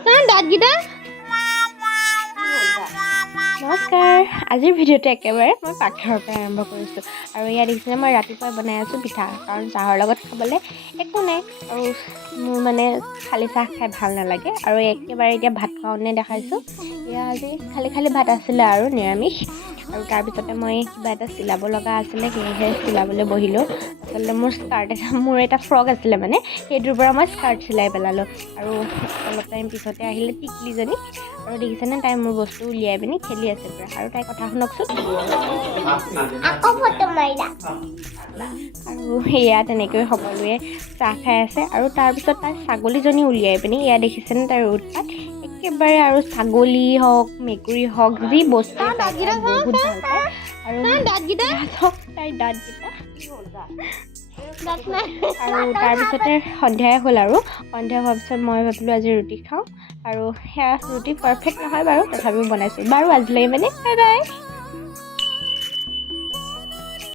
দাঁতকেইটা নমস্কাৰ আজিৰ ভিডিঅ'টো একেবাৰে মই পাকঘৰৰ পৰা আৰম্ভ কৰিছোঁ আৰু ইয়াত দেখিছেনে মই ৰাতিপুৱাই বনাই আছোঁ পিঠা কাৰণ চাহৰ লগত খাবলৈ একো নাই আৰু মোৰ মানে খালী চাহ খাই ভাল নালাগে আৰু একেবাৰে এতিয়া ভাত খাওঁতে দেখাইছোঁ এয়া আজি খালী ভাত আছিলে আৰু নিৰামিষ আৰু তাৰপিছতে মই কিবা এটা চিলাব লগা আছিলে সেয়েহে চিলাবলৈ বহিলোঁ আচলতে মোৰ এটা ফ্ৰক আছিলে মানে সেইটোৰ পৰা মই স্কাৰ্ট চিলাই পেলালোঁ আৰু অলপ টাইম পিছতে আহিলে টিকলিজনী আৰু দেখিছেনে তাই মোৰ বস্তু উলিয়াই পিনি খেলি আছে পুৰা আৰু তাই কথা শুনকচোন আৰু সেয়া তেনেকৈ সকলোৱে চাহ খাই আছে আৰু তাৰপিছত তাই ছাগলীজনী উলিয়াই পিনি এয়া দেখিছেনে তাইৰ উৎপাত একেবাৰে আৰু ছাগলী হওক মেকুৰী হওক যি বস্তু বহুত ভাল পায় আৰু তাইৰ দাঁতকেইটা আৰু তাৰপিছতে সন্ধিয়াই হ'ল আৰু সন্ধিয়া হোৱাৰ পিছত মই ভাবিলোঁ আজি ৰুটি খাওঁ আৰু সেয়া ৰুটি পাৰফেক্ট নহয় বাৰু তথাপিও বনাইছোঁ বাৰু আজিলৈ মানে বাই বাই।